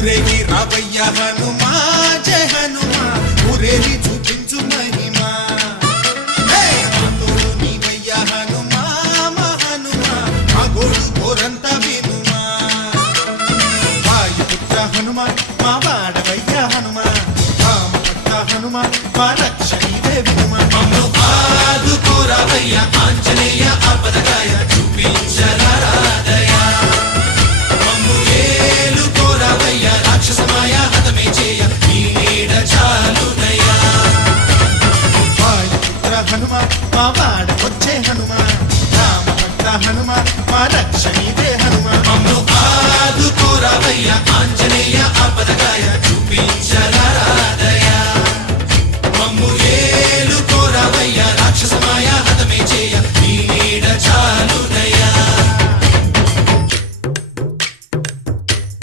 ఊరేగి రావయ్య హనుమా జయ హనుమా ఊరేగి చూపించు మహిమా తోడు నీవయ్య హనుమా మా హనుమా మా గోడు కోరంత వినుమా వాయుపుత్ర హనుమా మా వాడవయ్య హనుమా రామభక్త హనుమా మా రక్షణీదే వినుమా మమ్ము ఆదుకోరావయ్య ఆంజనేయ ఆపదగాయ చూపించరాదయ మమ్ము ఏలుకోరావయ్య రాక్షసమాయ హతమే చేయ నీ నీడ చాలునయ్యా వాయుపుత్ర హనుమా మా వాడకొచ్చే హనుమా రామభక్త హనుమా మా రక్షణీదే హనుమా మమ్ము ఆదుకోరావయ్య ఆంజనేయ